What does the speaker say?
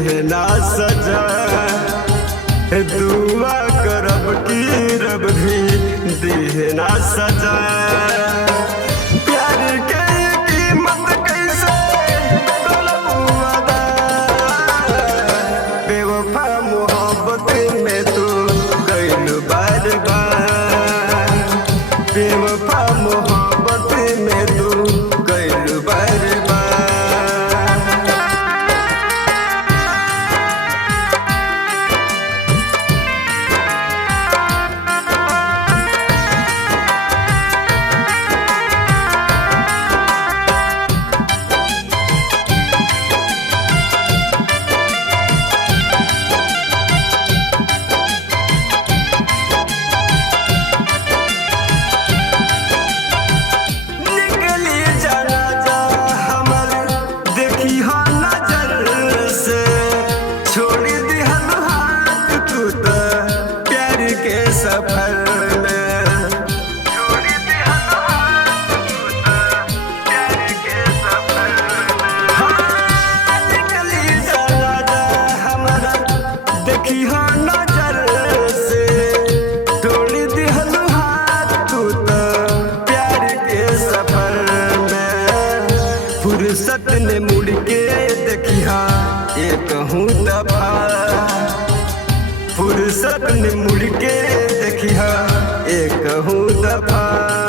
देहना सजा, दुआ करब की रब भी देहना सजा। प्यार के कीमत कैसे तोलब अदा, बेवफा मोहब्बत में तू गइल बार बार, बेवफा मोहब्बत में तू गइल बार बार। सफर में छोड़ दिया प्यार के सफर में, हाँ निकली जरा हमारा देखी हो नजर से, छोड़ दिया हाथ तू तो प्यार के सफर में। फुर्सत ने मुड़ के देखिया एक हूँ दफा, फुर्सत ने मुड़ के देखिया एक हूँ दफा।